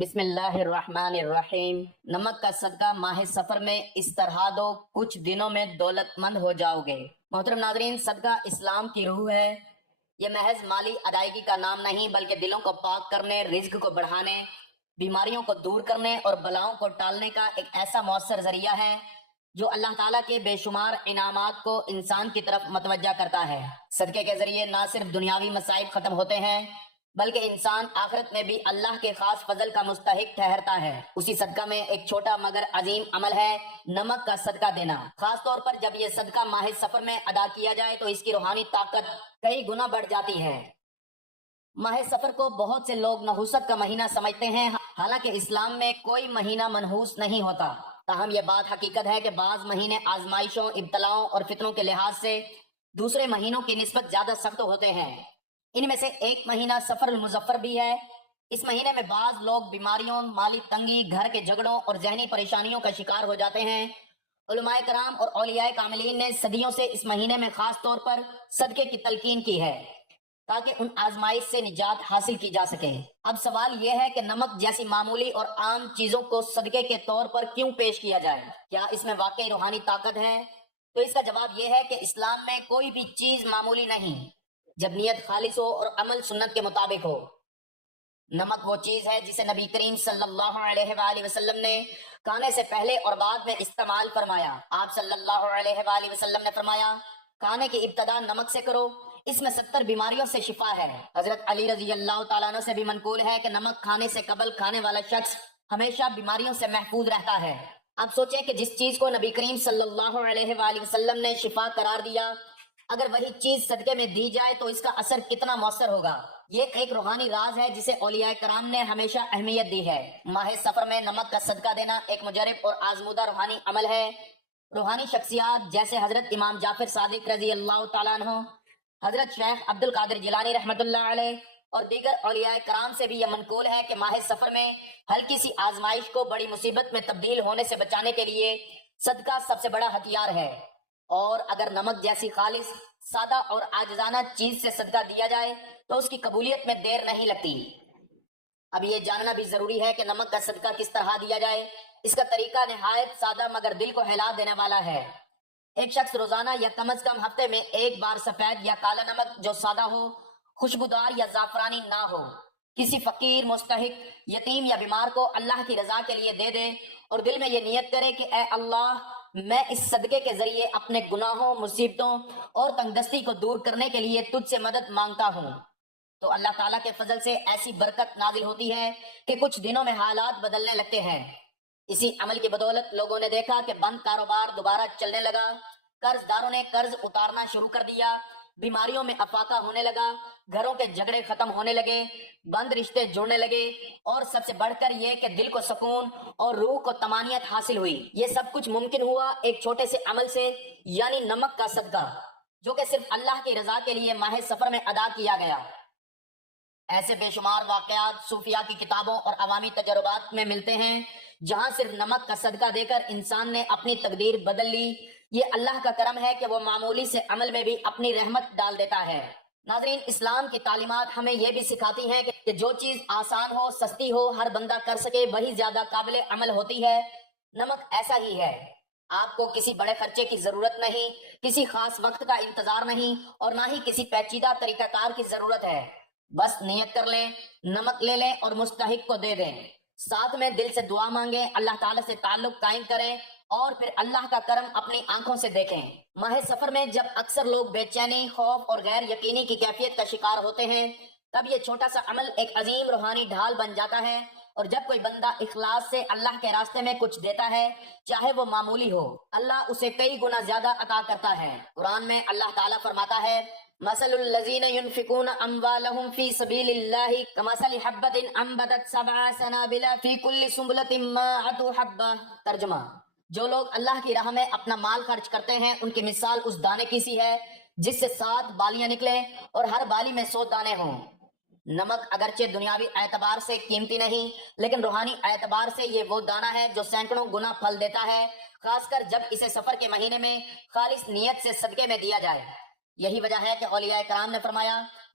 بسم اللہ الرحمن الرحیم۔ نمک کا صدقہ ماہ سفر میں اس طرح دو، کچھ دنوں میں دولت مند ہو جاؤ گے۔ محترم ناظرین، صدقہ اسلام کی روح ہے۔ یہ محض مالی ادائیگی کا نام نہیں، بلکہ دلوں کو پاک کرنے، رزق کو بڑھانے، بیماریوں کو دور کرنے اور بلاؤں کو ٹالنے کا ایک ایسا مؤثر ذریعہ ہے جو اللہ تعالیٰ کے بے شمار انعامات کو انسان کی طرف متوجہ کرتا ہے۔ صدقے کے ذریعے نہ صرف دنیاوی مصائب ختم ہوتے ہیں، بلکہ انسان آخرت میں بھی اللہ کے خاص فضل کا مستحق ٹھہرتا ہے۔ اسی صدقہ میں ایک چھوٹا مگر عظیم عمل ہے نمک کا صدقہ دینا۔ خاص طور پر جب یہ صدقہ ماہ سفر میں ادا کیا جائے تو اس کی روحانی طاقت کئی گنا بڑھ جاتی ہے۔ ماہ سفر کو بہت سے لوگ نحوست کا مہینہ سمجھتے ہیں، حالانکہ اسلام میں کوئی مہینہ منحوس نہیں ہوتا۔ تاہم یہ بات حقیقت ہے کہ بعض مہینے آزمائشوں، ابتلاؤں اور فتنوں کے لحاظ سے دوسرے مہینوں کی نسبت زیادہ سخت ہوتے ہیں۔ ان میں سے ایک مہینہ سفر المظفر بھی ہے۔ اس مہینے میں بعض لوگ بیماریوں، مالی تنگی، گھر کے جھگڑوں اور ذہنی پریشانیوں کا شکار ہو جاتے ہیں۔ علماء کرام اور اولیاء کاملین نے صدیوں سے اس مہینے میں خاص طور پر صدقے کی تلقین کی ہے تاکہ ان آزمائش سے نجات حاصل کی جا سکے۔ اب سوال یہ ہے کہ نمک جیسی معمولی اور عام چیزوں کو صدقے کے طور پر کیوں پیش کیا جائے؟ کیا اس میں واقعی روحانی طاقت ہے؟ تو اس کا جواب یہ ہے کہ اسلام میں کوئی بھی چیز معمولی نہیں جب نیت خالص ہو اور عمل سنت کے مطابق ہو۔ نمک وہ چیز ہے جسے نبی کریم صلی اللہ علیہ وآلہ وسلم نے کھانے سے پہلے اور بعد میں استعمال فرمایا۔ آپ صلی اللہ علیہ وآلہ وسلم نے فرمایا، کھانے کی ابتدا نمک سے کرو، اس میں 70 بیماریوں سے شفا ہے۔ حضرت علی رضی اللہ تعالیٰ عنہ سے بھی منقول ہے کہ نمک کھانے سے قبل کھانے والا شخص ہمیشہ بیماریوں سے محفوظ رہتا ہے۔ اب سوچیں کہ جس چیز کو نبی کریم صلی اللہ علیہ وآلہ وسلم نے شفا قرار دیا، اگر وہی چیز صدقے میں دی جائے تو اس کا اثر کتنا مؤثر ہوگا۔ یہ ایک روحانی راز ہے جسے اولیاء کرام نے ہمیشہ اہمیت دی ہے۔ ماہ سفر میں نمک کا صدقہ دینا ایک مجرب اور آزمودہ روحانی عمل ہے۔ روحانی شخصیات جیسے حضرت امام جعفر صادق رضی اللہ تعالیٰ عنہ، حضرت شیخ عبد القادر جیلانی رحمۃ اللہ علیہ اور دیگر اولیاء کرام سے بھی یہ منقول ہے کہ ماہ سفر میں ہلکی سی آزمائش کو بڑی مصیبت میں تبدیل ہونے سے بچانے کے لیے صدقہ سب سے بڑا ہتھیار ہے، اور اگر نمک جیسی خالص، سادہ اور عاجزانہ چیز سے صدقہ دیا جائے تو اس کی قبولیت میں دیر نہیں لگتی۔ اب یہ جاننا بھی ضروری ہے کہ نمک کا صدقہ کس طرح دیا جائے۔ اس کا طریقہ نہایت سادہ مگر دل کو ہلا دینے والا ہے۔ ایک شخص روزانہ یا کم از کم ہفتے میں ایک بار سفید یا کالا نمک جو سادہ ہو، خوشبودار یا زعفرانی نہ ہو، کسی فقیر، مستحق، یتیم یا بیمار کو اللہ کی رضا کے لیے دے دے اور دل میں یہ نیت کرے کہ اے اللہ، میں اس صدقے کے ذریعے اپنے گناہوں، مصیبتوں اور تنگ دستی کو دور کرنے کے لیے تجھ سے مدد مانگتا ہوں، تو اللہ تعالیٰ کے فضل سے ایسی برکت نازل ہوتی ہے کہ کچھ دنوں میں حالات بدلنے لگتے ہیں۔ اسی عمل کی بدولت لوگوں نے دیکھا کہ بند کاروبار دوبارہ چلنے لگا، قرض داروں نے قرض اتارنا شروع کر دیا، بیماریوں میں افاقہ ہونے لگا، گھروں کے جھگڑے ختم ہونے لگے، بند رشتے جڑنے لگے، اور سب سے بڑھ کر یہ کہ دل کو سکون اور روح کو طمانینت حاصل ہوئی۔ یہ سب کچھ ممکن ہوا ایک چھوٹے سے عمل سے، یعنی نمک کا صدقہ، جو کہ صرف اللہ کی رضا کے لیے ماہ سفر میں ادا کیا گیا۔ ایسے بے شمار واقعات صوفیاء کی کتابوں اور عوامی تجربات میں ملتے ہیں جہاں صرف نمک کا صدقہ دے کر انسان نے اپنی تقدیر بدل لی۔ یہ اللہ کا کرم ہے کہ وہ معمولی سے عمل میں بھی اپنی رحمت ڈال دیتا ہے۔ ناظرین، اسلام کی تعلیمات ہمیں یہ بھی سکھاتی ہیں کہ جو چیز آسان ہو، سستی ہو، ہر بندہ کر سکے، وہی زیادہ قابل عمل ہوتی ہے۔ نمک ایسا ہی ہے۔ آپ کو کسی بڑے خرچے کی ضرورت نہیں، کسی خاص وقت کا انتظار نہیں، اور نہ ہی کسی پیچیدہ طریقہ کار کی ضرورت ہے۔ بس نیت کر لیں، نمک لے لیں اور مستحق کو دے دیں، ساتھ میں دل سے دعا مانگیں، اللہ تعالیٰ سے تعلق قائم کریں، اور پھر اللہ کا کرم اپنی آنکھوں سے دیکھیں۔ ماہ سفر میں جب اکثر لوگ بے چینی، خوف اور غیر یقینی کی کیفیت کا شکار ہوتے ہیں، تب یہ چھوٹا سا عمل ایک عظیم روحانی ڈھال بن جاتا ہے، اور جب کوئی بندہ اخلاص سے اللہ کے راستے میں کچھ دیتا ہے، چاہے وہ معمولی ہو، اللہ اسے کئی گنا زیادہ عطا کرتا ہے۔ قرآن میں اللہ تعالیٰ فرماتا ہے، مثل الذین ينفقون اموالهم فی سبیل اللہ کمثل حبۃ انبتت سبع سنابل فی کل سنبلۃ مائۃ حبۃ۔ ترجمہ: جو لوگ اللہ کی راہ میں اپنا مال خرچ کرتے ہیں، ان کی مثال اس دانے کی سی ہے جس سے 7 بالیاں نکلیں اور ہر بالی میں 100 دانے ہوں۔ نمک اگرچہ دنیاوی اعتبار سے قیمتی نہیں، لیکن روحانی اعتبار سے یہ وہ دانہ ہے جو سینکڑوں گنا پھل دیتا ہے، خاص کر جب اسے سفر کے مہینے میں خالص نیت سے صدقے میں دیا جائے۔ یہی وجہ ہے کہ اولیاء کرام نے فرمایا،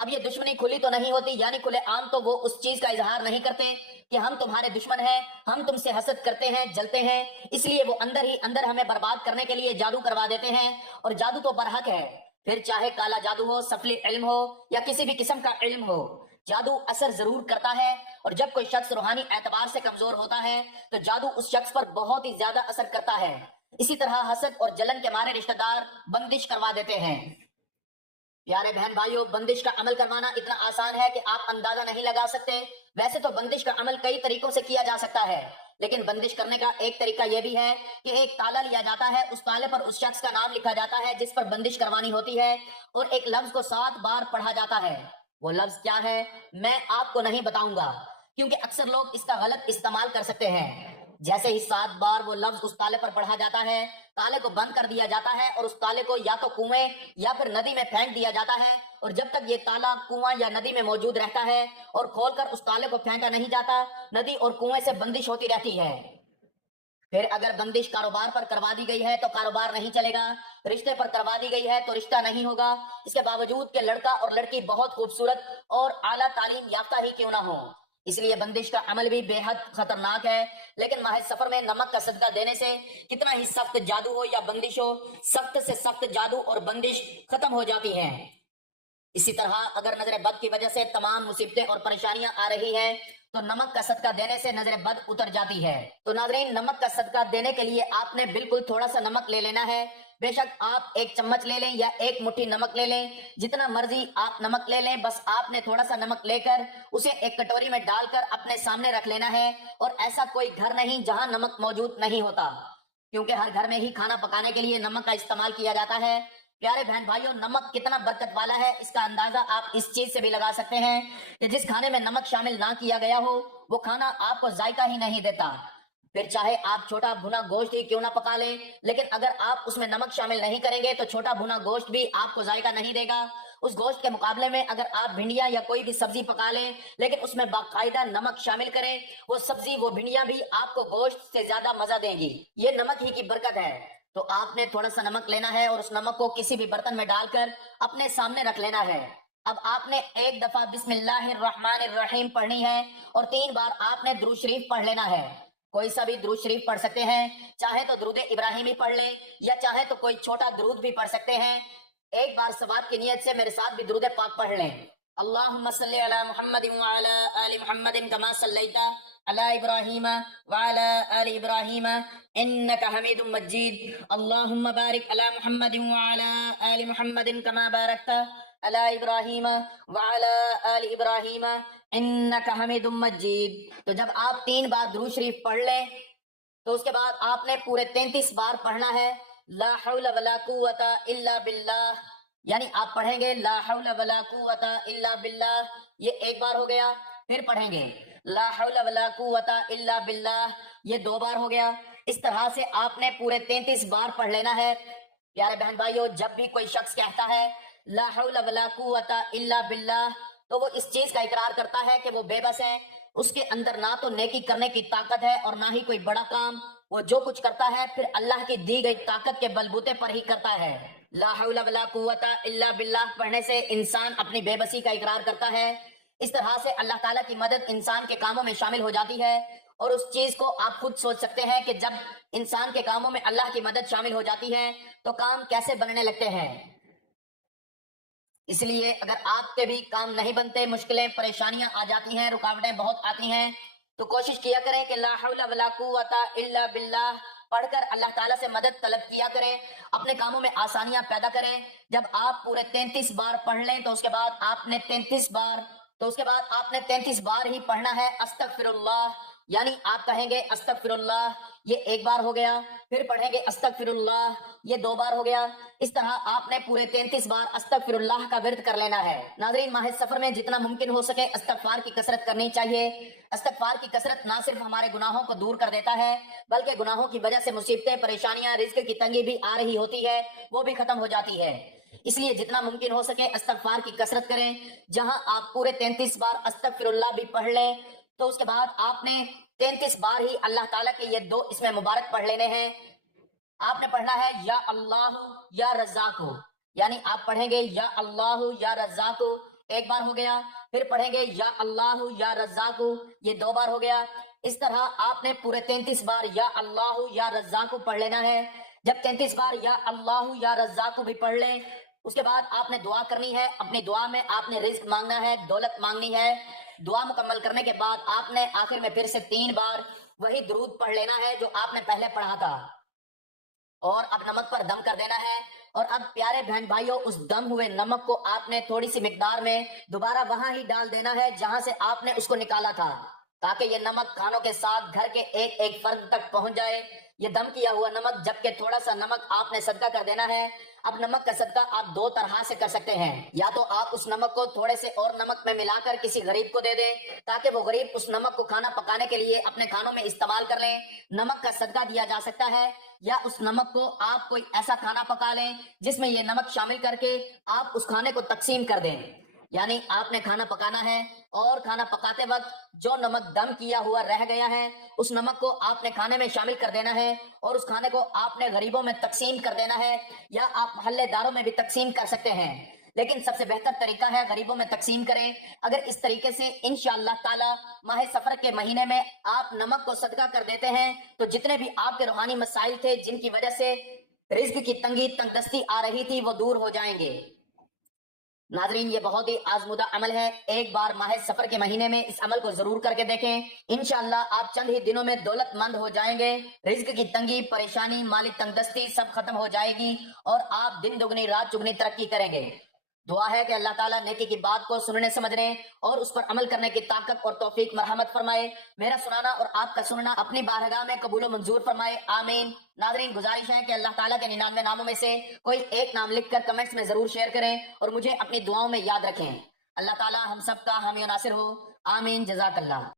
اب یہ دشمنی کھلی تو نہیں ہوتی، یعنی کھلے عام تو وہ اس چیز کا اظہار نہیں کرتے کہ ہم تمہارے دشمن ہیں، ہم تم سے حسد کرتے ہیں، جلتے ہیں، اس لیے وہ اندر ہی اندر ہمیں برباد کرنے کے لیے جادو کروا دیتے ہیں، اور جادو تو برحق ہے، پھر چاہے کالا جادو ہو، سفلی علم ہو، یا کسی بھی قسم کا علم ہو، جادو اثر ضرور کرتا ہے، اور جب کوئی شخص روحانی اعتبار سے کمزور ہوتا ہے تو جادو اس شخص پر بہت ہی زیادہ اثر کرتا ہے۔ اسی طرح حسد اور جلن کے مارے رشتہ دار بندش کروا دیتے ہیں۔ پیارے بہن بھائیوں، بندش کا عمل کروانا اتنا آسان ہے کہ آپ اندازہ نہیں لگا سکتے۔ ویسے تو بندش کا عمل کئی طریقوں سے کیا جا سکتا ہے، لیکن بندش کرنے کا ایک طریقہ یہ بھی ہے کہ ایک تالا لیا جاتا ہے، اس تالے پر اس شخص کا نام لکھا جاتا ہے جس پر بندش کروانی ہوتی ہے، اور ایک لفظ کو 7 بار پڑھا جاتا ہے۔ وہ لفظ کیا ہے میں آپ کو نہیں بتاؤں گا، کیونکہ اکثر لوگ اس کا غلط استعمال کر سکتے ہیں۔ جیسے ہی 7 بار وہ لفظ اس تالے پر پڑھا جاتا ہے، تالے کو بند کر دیا جاتا ہے اور اس تالے کو یا تو کنویں یا پھر ندی میں پھینک دیا جاتا ہے، اور جب تک یہ تالا کنواں یا ندی میں موجود رہتا ہے اور کھول کر اس تالے کو پھینکا نہیں جاتا، ندی اور کنویں سے بندش ہوتی رہتی ہے۔ پھر اگر بندش کاروبار پر کروا دی گئی ہے تو کاروبار نہیں چلے گا، رشتے پر کروا دی گئی ہے تو رشتہ نہیں ہوگا، اس کے باوجود کہ لڑکا اور لڑکی بہت خوبصورت اور اعلیٰ تعلیم یافتہ ہی کیوں نہ ہو۔ اس لیے بندش کا عمل بھی بے حد خطرناک ہے، لیکن ماہ سفر میں نمک کا صدقہ دینے سے کتنا ہی سخت جادو ہو یا بندش ہو، سخت سے سخت جادو اور بندش ختم ہو جاتی ہیں۔ اسی طرح اگر نظر بد کی وجہ سے تمام مصیبتیں اور پریشانیاں آ رہی ہیں تو نمک کا صدقہ دینے سے نظر بد اتر جاتی ہے۔ تو ناظرین، نمک کا صدقہ دینے کے لیے آپ نے بالکل تھوڑا سا نمک لے لینا ہے، بے شک آپ 1 چمچ لے لیں یا 1 مٹھی نمک لے لیں، جتنا مرضی آپ نمک لے لیں، بس آپ نے تھوڑا سا نمک لے کر اسے ایک کٹوری میں ڈال کر اپنے سامنے رکھ لینا ہے، اور ایسا کوئی گھر نہیں جہاں نمک موجود نہیں ہوتا، کیونکہ ہر گھر میں ہی کھانا پکانے کے لیے نمک کا استعمال کیا جاتا ہے۔ پیارے بہن بھائیوں، نمک کتنا برکت والا ہے اس کا اندازہ آپ اس چیز سے بھی لگا سکتے ہیں کہ جس کھانے میں نمک شامل نہ کیا گیا ہو وہ کھانا آپ کو ذائقہ ہی نہیں دیتا، پھر چاہے آپ چھوٹا بھنا گوشت ہی کیوں نہ پکا لیں، لیکن اگر آپ اس میں نمک شامل نہیں کریں گے تو چھوٹا بھنا گوشت بھی آپ کو ذائقہ نہیں دے گا۔ اس گوشت کے مقابلے میں اگر آپ بھنڈیاں یا کوئی بھی سبزی پکا لیں لیکن اس میں باقاعدہ نمک شامل کریں، وہ سبزی وہ بھنڈیاں بھی آپ کو گوشت سے زیادہ مزہ دیں گی۔ یہ نمک ہی کی برکت ہے۔ تو آپ نے تھوڑا سا نمک لینا ہے اور اس نمک کو کسی بھی برتن میں ڈال کر اپنے سامنے رکھ لینا ہے۔ اب آپ نے ایک دفعہ بسم اللہ الرحمن الرحیم پڑھنی ہے اور 3 بار آپ نے درود شریف پڑھ لینا ہے۔ کوئی سا بھی درود شریف پڑھ سکتے ہیں، چاہے تو درود ابراہیمی پڑھ لیں یا چاہے تو کوئی چھوٹا درود بھی پڑھ سکتے ہیں۔ ایک بار ثواب کی نیت سے میرے ساتھ بھی درود پاک پڑھ لیں۔ اللہم صلی علی محمد وعلی آل محمد کما صلیت علی ابراہیم وعلی آل ابراہیم انک حمید مجید۔ اللہم بارک علی محمد وعلی آل محمد کما بارکت علی ابراہیم وعلی آل ابراہیم انک حمید مجید۔ تو جب آپ 3 بار درود شریف پڑھ لیں تو اس کے بعد آپ نے پورے 33 بار پڑھنا ہے لا حول ولا قوت الا باللہ، یعنی آپ پڑھیں گے لا حول ولا قوت الا باللہ، یہ 1 بار ہو گیا، پھر پڑھیں گے لا حول ولا قوت الا باللہ، یہ 2 بار ہو گیا۔ اس طرح سے آپ نے پورے 33 بار پڑھ لینا ہے۔ پیارے بہن بھائیوں، جب بھی کوئی شخص کہتا ہے لا حول ولا قوت الا باللہ تو وہ اس چیز کا اقرار کرتا ہے کہ وہ بے بس ہے، اس کے اندر نہ تو نیکی کرنے کی طاقت ہے اور نہ ہی کوئی بڑا کام، وہ جو کچھ کرتا ہے پھر اللہ کی دی گئی طاقت کے بلبوتے پر ہی کرتا ہے۔ لا حول ولا قوت الا باللہ پڑھنے سے انسان اپنی بے بسی کا اقرار کرتا ہے۔ اس طرح سے اللہ تعالیٰ کی مدد انسان کے کاموں میں شامل ہو جاتی ہے، اور اس چیز کو آپ خود سوچ سکتے ہیں کہ جب انسان کے کاموں میں اللہ کی مدد شامل ہو جاتی ہے تو کام کیسے بننے لگتے ہیں۔ اس لیے اگر آپ کے بھی کام نہیں بنتے، مشکلیں پریشانیاں آ جاتی ہیں، رکاوٹیں بہت آتی ہیں، تو کوشش کیا کریں کہ لا حول ولا قوت الا باللہ پڑھ کر اللہ تعالیٰ سے مدد طلب کیا کریں، اپنے کاموں میں آسانیاں پیدا کریں۔ جب آپ پورے 33 بار پڑھ لیں تو اس کے بعد آپ نے 33 بار ہی پڑھنا ہے استغفر اللہ، یعنی آپ کہیں گے استغفر اللہ، یہ 1 بار ہو گیا، پھر پڑھیں گے استغفر اللہ، یہ 2 بار ہو گیا۔ اس طرح آپ نے پورے 33 بار استغفر اللہ کا ورد کر لینا ہے۔ ناظرین، ماہ سفر میں جتنا ممکن ہو سکے استغفار کی کثرت کرنی چاہیے۔ استغفار کی کثرت نہ صرف ہمارے گناہوں کو دور کر دیتا ہے بلکہ گناہوں کی وجہ سے مصیبتیں، پریشانیاں، رزق کی تنگی بھی آ رہی ہوتی ہے، وہ بھی ختم ہو جاتی ہے۔ اس لیے جتنا ممکن ہو سکے استغفار کی کثرت کریں۔ جہاں آپ پورے 33 بار استغفر اللہ بھی پڑھ لیں تو اس کے بعد آپ نے 33 بار ہی اللہ تعالیٰ کے یہ 2 اسم مبارک پڑھ لینے ہیں۔ آپ نے پڑھنا ہے یا اللہ یا رزاق، یعنی آپ پڑھیں گے یا اللہ یا رزاق، ایک بار ہو گیا، پھر پڑھیں گے یا اللہ یا رزاق، یہ 2 بار ہو گیا۔ اس طرح آپ نے پورے 33 بار یا اللہ یا رزاق پڑھ لینا ہے۔ جب 33 بار یا اللہ یا رزاق بھی پڑھ لیں، اس کے بعد آپ نے دعا کرنی ہے۔ اپنی دعا میں آپ نے رزق مانگنا ہے، دولت مانگنی ہے۔ دعا مکمل کرنے کے بعد آپ نے آخر میں پھر سے 3 بار وہی درود پڑھ لینا ہے جو آپ نے پہلے پڑھا تھا، اور اب نمک پر دم کر دینا ہے۔ اور اب پیارے بہن بھائیوں، اس دم ہوئے نمک کو آپ نے تھوڑی سی مقدار میں دوبارہ وہاں ہی ڈال دینا ہے جہاں سے آپ نے اس کو نکالا تھا، تاکہ یہ نمک کھانوں کے ساتھ گھر کے ایک ایک فرد تک پہنچ جائے۔ یہ دم کیا ہوا نمک، جبکہ تھوڑا سا نمک آپ نے صدقہ کر دینا ہے۔ اب نمک کا صدقہ آپ 2 طرح سے کر سکتے ہیں، یا تو آپ اس نمک کو تھوڑے سے اور نمک میں ملا کر کسی غریب کو دے دیں، تاکہ وہ غریب اس نمک کو کھانا پکانے کے لیے اپنے کھانوں میں استعمال کر لیں۔ نمک کا صدقہ دیا جا سکتا ہے، یا اس نمک کو آپ کوئی ایسا کھانا پکا لیں جس میں یہ نمک شامل کر کے آپ اس کھانے کو تقسیم کر دیں۔ یعنی آپ نے کھانا پکانا ہے، اور کھانا پکاتے وقت جو نمک دم کیا ہوا رہ گیا ہے اس نمک کو آپ نے کھانے میں شامل کر دینا ہے، اور اس کھانے کو آپ نے غریبوں میں تقسیم کر دینا ہے، یا آپ محلے داروں میں بھی تقسیم کر سکتے ہیں۔ لیکن سب سے بہتر طریقہ ہے غریبوں میں تقسیم کریں۔ اگر اس طریقے سے انشاءاللہ تعالی ماہ سفر کے مہینے میں آپ نمک کو صدقہ کر دیتے ہیں تو جتنے بھی آپ کے روحانی مسائل تھے جن کی وجہ سے رزق کی تنگی تنگ دستی آ رہی تھی وہ دور ہو جائیں گے۔ ناظرین، یہ بہت ہی آزمودہ عمل ہے، ایک بار ماہ سفر کے مہینے میں اس عمل کو ضرور کر کے دیکھیں، انشاءاللہ آپ چند ہی دنوں میں دولت مند ہو جائیں گے۔ رزق کی تنگی، پریشانی، مالی تنگ دستی سب ختم ہو جائے گی، اور آپ دن دگنی رات چگنی ترقی کریں گے۔ دعا ہے کہ اللہ تعالیٰ نیکی کی بات کو سننے سمجھنے اور اس پر عمل کرنے کی طاقت اور توفیق مرحمت فرمائے۔ میرا سنانا اور آپ کا سننا اپنی بارگاہ میں قبول و منظور فرمائے، آمین۔ ناظرین، گزارش ہے کہ اللہ تعالیٰ کے 99 ناموں میں سے کوئی ایک نام لکھ کر کمنٹس میں ضرور شیئر کریں اور مجھے اپنی دعاؤں میں یاد رکھیں۔ اللہ تعالیٰ ہم سب کا حامی و ناصر ہو، آمین، جزاک اللہ۔